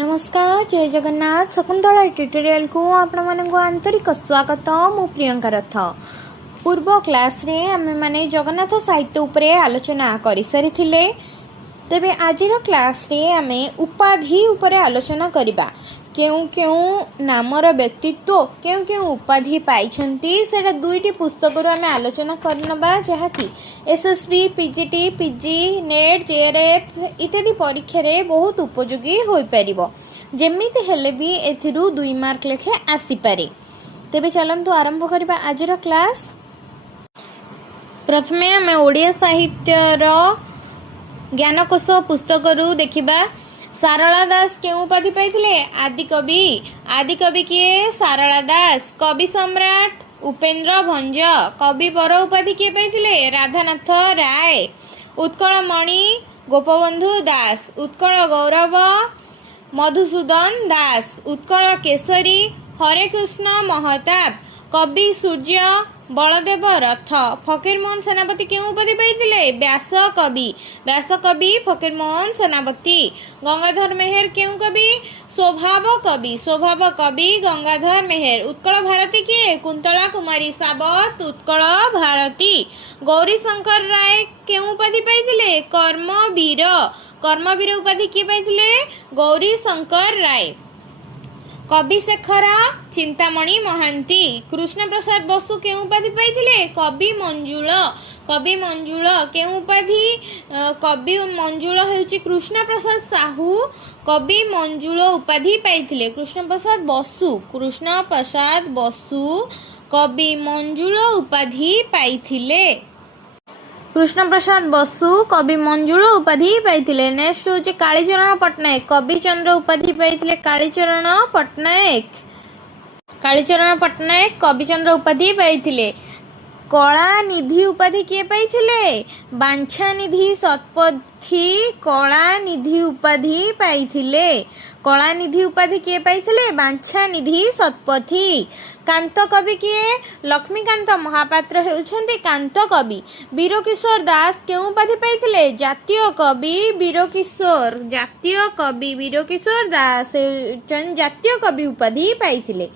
नमस्कार जय जगन्नाथ शकुंतला ट्यूटोरियल को आपण मानक आंतरिक स्वागत। मु प्रियंका रथ पूर्व क्लास रे आमे माने जगन्नाथ साहित्य उपरे आलोचना करि सारी थिले। तेबे आजिर क्लास रे आमे उपाधि उपरे आलोचना करिबा। केउ केउ नामर व्यक्तित्व केउ केउ उपाधि पाइछंती सेटा दुईटी पुस्तक रो आमे आलोचना करनबा, जहा कि SSB PGT PG net JRF इत्यादि परीक्षा रे बहुत उपयोगी होई परिबो। जेमिति हेले भी एथिरु 2 मार्क लेखे आसी पारे। तेबे चलंतु आरंभ करबा आजिर क्लास। प्रथमे आमे ओडिया साहित्य रो ज्ञानकोश पुस्तक रु देखिबा। सारला दास के उपाधि पाइथिले? आदि कवि किए? सारला दास। कवि सम्राट उपेन्द्र भंज। कवि बर उपाधि किए पाइथिले? राधानाथ राय। उत्कल मणि गोपबंधु दास। उत्कल गौरव मधुसूदन दास। उत्कल केसरी हरे कृष्ण महताब। कवि सूर्य बलदेव रथ। फकीरमोहन सेनापति के उपाधि पाइथिले? व्यास कवि फकीरमोहन सेनापति। गंगाधर मेहर केउ कवि? स्वभाव कवि गंगाधर मेहर। उत्कल भारती किए? कुंतला कुमारी सावत। उत्कल भारती। गौरी शंकर राय केउ उपाधि पाइथिले? कर्मवीर उपाधि किए पाइथिले? गौरी शंकर राय। कवि शेखर चिंतामणि महांती। कृष्ण प्रसाद बसु के उपाधि पाइथिले? कवि मंजुल के उपाधि? कवि मंजुल हेउची कृष्ण प्रसाद साहू। कवि मंजुल उपाधि पाइथिले कृष्ण प्रसाद बसु कवि मंजुल उपाधि पाइथिले। कृष्ण प्रसाद बसु कवि मंजुल उपाधि पाइथिले। नेक्स्ट होचे कालीचरण पट्टनायक। कवि चंद्र उपाधि पाइथिले कालीचरण पट्टनायक कवि चंद्र उपाधि पाइथिले। कलानिधि उपाधि किए पाइथिले? बांछानिधि शतपथी कलानिधि उपाधि पाइथिले। कलानिधि उपाधि किए पाइथिले? बांछानिधि शतपथी। कांत कवि किए? लक्ष्मीकांत महापात्र हेउछन्ति कांत कवि। वीरकिशोर दास के उपाधि पाइथिले? जातीय कवि वीरकिशोर दास जातीय कवि उपाधि पाइथिले।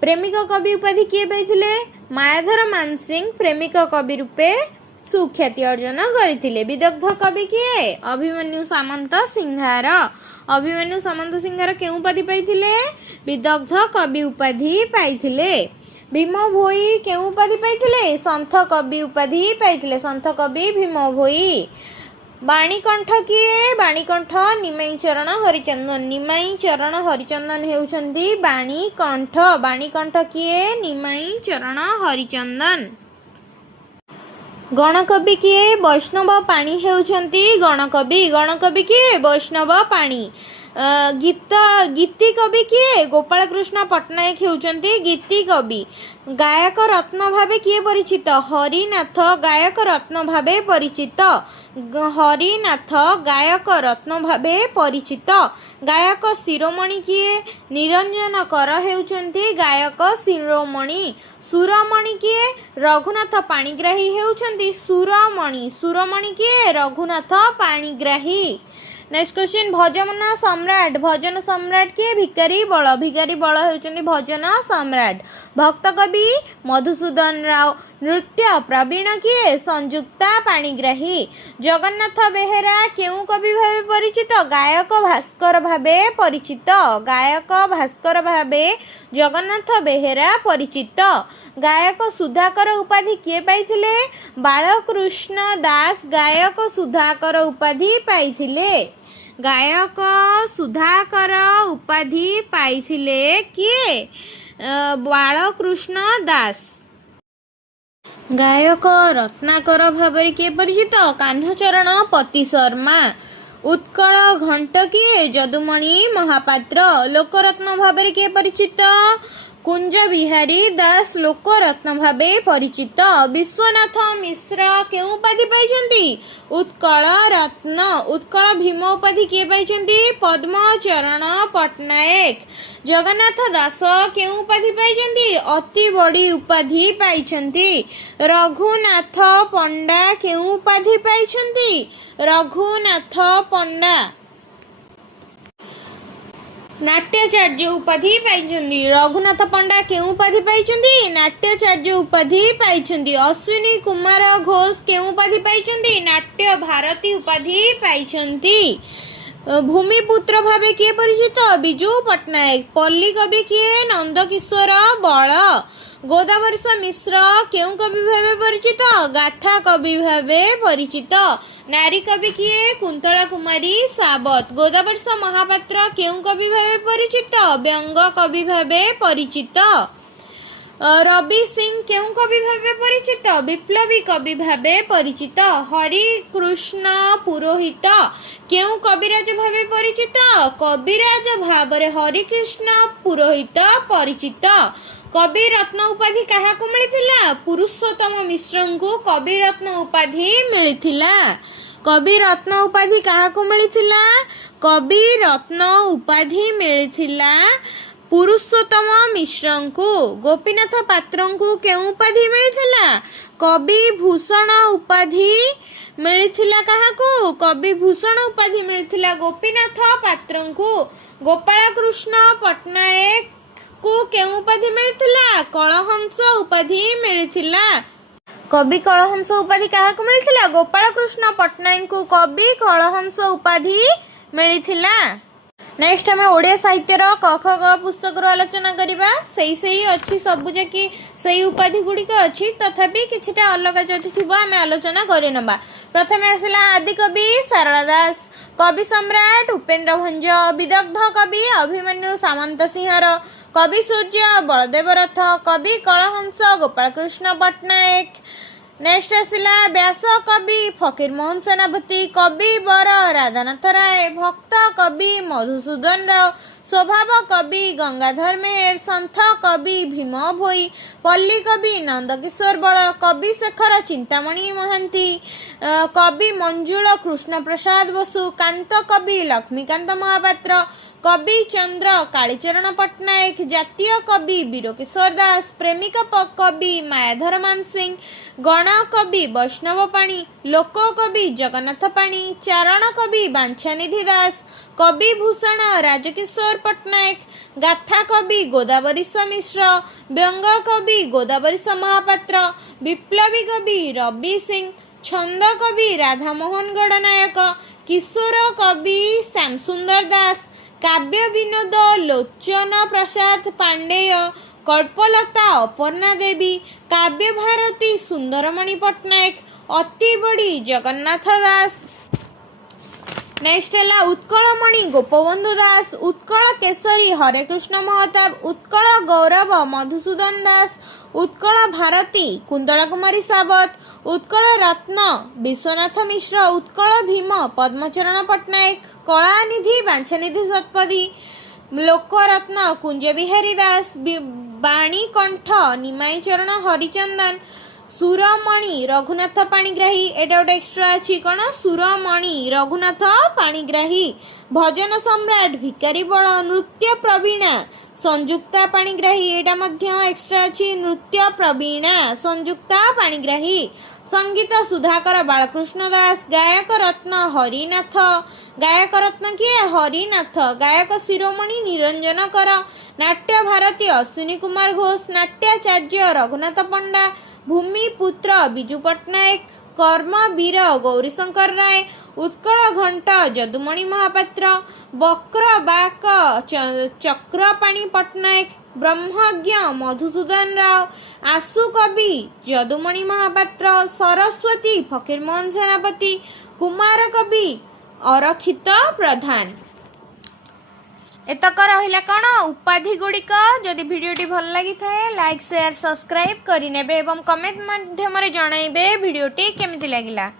प्रेमिक कवि उपाधि किए पाइथिले? मायाधर मानसिंह प्रेमिक कवि रूपे सुख्याति अर्जन करथिले। विदग्ध कवि किए? अभिमन्यु सामंत सिंहार के उपाधि पाइथिले? विदग्ध कवि उपाधि पाइथिले। भीम भोई के उपाधि पाइथिले? संथ कवि उपाधि पाइथिले संथ कवि भीम भोई। बाणीकंठ किए? बाणीकंठ निमाई चरण हरिचंदन हेउछन्ति बाणीकंठ किए? निमाई चरण हरिचंदन। गणकवि किए? वैष्णव पाणी हेउछन्ति गणकवि किए? वैष्णव पाणी। गीति कवि किए? गोपाल कृष्ण पट्टनायक हेउछन्ति गीति कवि। गायक रत्न भावे किए परिचित? हरिनाथ गायक रत्न भावे परिचित। गायक शिरोमणि किए? निरंजन कर हेउछन्ति गायक शिरोमणि। सुरमणि किए? रघुनाथ पाणिग्राही हेउछन्ति सुरमणि किए? रघुनाथ पाणिग्राही। नेक्स्ट क्वेश्चन भजन सम्राट किए? भिकारी बल हेउछन्ति भजन सम्राट। भक्त कवि? मधुसूदन राव। नृत्य प्रवीण किए? संयुक्ता पाणिग्राही। जगन्नाथ बेहेरा केउ कवि भावे परिचित? गायक भास्कर भावे जगन्नाथ बेहेरा परिचित। गायक सुधाकर उपाधि किए पाइथिले? बालकृष्ण दास गायक सुधाकर उपाधि पाइथिले। गायक सुधाकर उपाधि पाइथिले किए? बालकृष्ण दास। गायक रत्नाकर भाବରେ किए परिचित? कान्हचरण पति शर्मा। उत्कल घंट किए? जदुमणि महापात्र। लोकरत्न भाବରେ किए परिचित? कुंज बिहारी दास लोकरत्न भावे परिचित। विश्वनाथ मिश्र के उपाधि पाइछन्ति? उत्कल रत्न। उत्कल भीम उपाधि किए पाइछन्ति? पद्मचरण पट्टनायक। जगन्नाथ दास के उपाधि पाइछन्ति? अति बड़ी उपाधि पाइछन्ति। रघुनाथ पंडा के उपाधि पाइछन्ति? रघुनाथ पंडा। नाट्याचार्य उपाधि पाइछन्ती। रघुनाथ पंडा केउ उपाधि पाइछन्ती? नाट्याचार्य उपाधि पाइछन्ती। अश्विनी कुमार घोष केउ उपाधि पाइछन्ती? नाट्य भारती उपाधि पाइछन्ती। भूमिपुत्र भावे किए परिचित? बिजू पट्टनायक। पल्ली कवि किए? नंदकिशोर बल। गोदावर्ष मिश्र केउ कवि भावे परिचित? गाथा कवि भावे परिचित। नारी कवि किए? कुंतला कुमारी सावत। गोदावर्ष महापात्र केउ कवि भावे परिचित? व्यंग कवि भावे परिचित। रवि सिंह केउ कवि भावे परिचित? विप्लवी कवि भावे परिचित। हरिकृष्ण पुरोहित केउ कविराज भावे परिचित? कविराज भावरे हरिकृष्ण पुरोहित परिचित। कवि रत्न उपाधि काहाकु मिलिथिला? पुरुषोत्तम मिश्रଙ୍କୁ कवि रत्न उपाधि मिलिथिला। कवि रत्न उपाधि काहाकु मिलिथिला? कवि रत्न उपाधि मिलिथिला पुरुषोत्तम मिश्रଙ୍କୁ। गोपीनाथ पात्रଙ୍କୁ केउ उपाधि मिलिथिला? कवि भूषण उपाधि मिलिथिला काहाकु? कवि भूषण उपाधि मिलिथिला गोपीनाथ पात्रଙ୍କୁ। गोपाल कृष्ण पट्टनायक को केउ उपाधि मिलिथिला? कलहंस उपाधि मिलिथिला। कवि कलहंस उपाधि काहाकु मिलिथिला? गोपाल कृष्ण पट्टनायक को कवि कलहंस उपाधि मिलिथिला। नेक्स्ट आम ओडिया साहित्यर क ख ग पुस्तक आलोचना करबा। सही अच्छी सबु जाकि सही उपाधि गुड़िक अच्छी, तथापि किछिटा अलग जदि थिबो आमे आलोचना करि नबा। प्रथमे आसिला आदि कवि सारला दास, कवि सम्राट उपेन्द्र भंज, विदग्ध कवि अभिमन्यु सामंत सिंहर, कवि सूर्य बलदेव रथ, कवि कलहंस गोपाल कृष्ण पट्टनायक। नेक्स्ट आसिला व्यास कवि फकीर मोहन सेनापति, कवि वर राधानाथ राय, भक्त कवि मधुसूदन राव, स्वभाव कवि गंगाधर मेहर, संथ कवि भीम भोई, पल्ली कवि नंदकिशोर बल, कवि शेखर चिंतामणि महांती, कवि मंजुल कृष्ण प्रसाद बसु, कांत कवि लक्ष्मीकांत महापात्र, कवि चंद्र कालीचरण पट्टनायक, जातीय कवि वीरकिशोर दास, प्रेमिक कवि मायाधर मानसिंह, गण कवि वैष्णव पाणी, लोक कवि जगन्नाथ पाणी, चारण कवि बांछानिधि दास, कवि भूषण राजकिशोर पट्टनायक, गाथा कवि गोदावरीश मिश्र, व्यंग कवि गोदावरीश महापात्र, विप्लवी कवि रवि सिंह, छंद कवि राधामोहन गणनायक, किशोर कवि श्यामसुंदर दास, काव्य विनोद लोचन प्रसाद पांडेय, कल्पलता अपर्णा देवी, काव्य भारती सुंदरमणि पट्टनायक, अति बड़ी जगन्नाथ दास। नेक्स्ट है उत्कलमणि गोपबंधु दास, उत्कल केसरी हरे कृष्ण महताब, उत्कल गौरव मधुसूदन दास, उत्कल भारती कुंतला कुमारी सावत, उत्कल रत्न विश्वनाथ मिश्र, उत्कल भीम पद्मचरण पट्टनायक, कलानिधि बांछानिधि शतपथी, लोकरत्न कुंज बिहारी दास, बाणी कंठ निमाई चरण हरिचंदन, सुरमणि रघुनाथ पाणिग्राही। एटा गोटे एक्स्ट्रा अच्छी कौन? सुरमणि रघुनाथ पाणिग्राही, भजन सम्राट भिकारी बल, नृत्य प्रवीणा संयुक्ता पाणिग्राही। एटा मध्य एक्स्ट्रा अच्छी, नृत्य प्रवीणा संयुक्ता पाणिग्राही। संगीत सुधाकर बालकृष्ण दास, गायक रत्न हरिनाथ, गायक रत्न किए? हरिनाथ, गायक शिरोमणि निरंजन कर, नाट्य भारती अश्विनी कुमार घोष, नाट्याचार्य रघुनाथ पंडा, भूमिपुत्र बिजू पट्टनायक, कर्मवीर गौरीशंकर राय, उत्कल घंट जदुमणि महापात्र, वक्र बाक चक्रपाणी पट्टनायक, ब्रह्मज्ञ मधुसूदन राव, आशु कवि जदुमणि महापात्र, सरस्वती फकीर मोहन सेनापति, कुमार कवि अरखित प्रधान। एतक रहिला कौन उपाधि गुड़िक। जदि भिडियोटी भल लगी थाए लाइक शेयर सब्सक्राइब करिनेबे एवं कमेंट माध्यम रे जणाइबे भिडियोटी केमिति लागिला।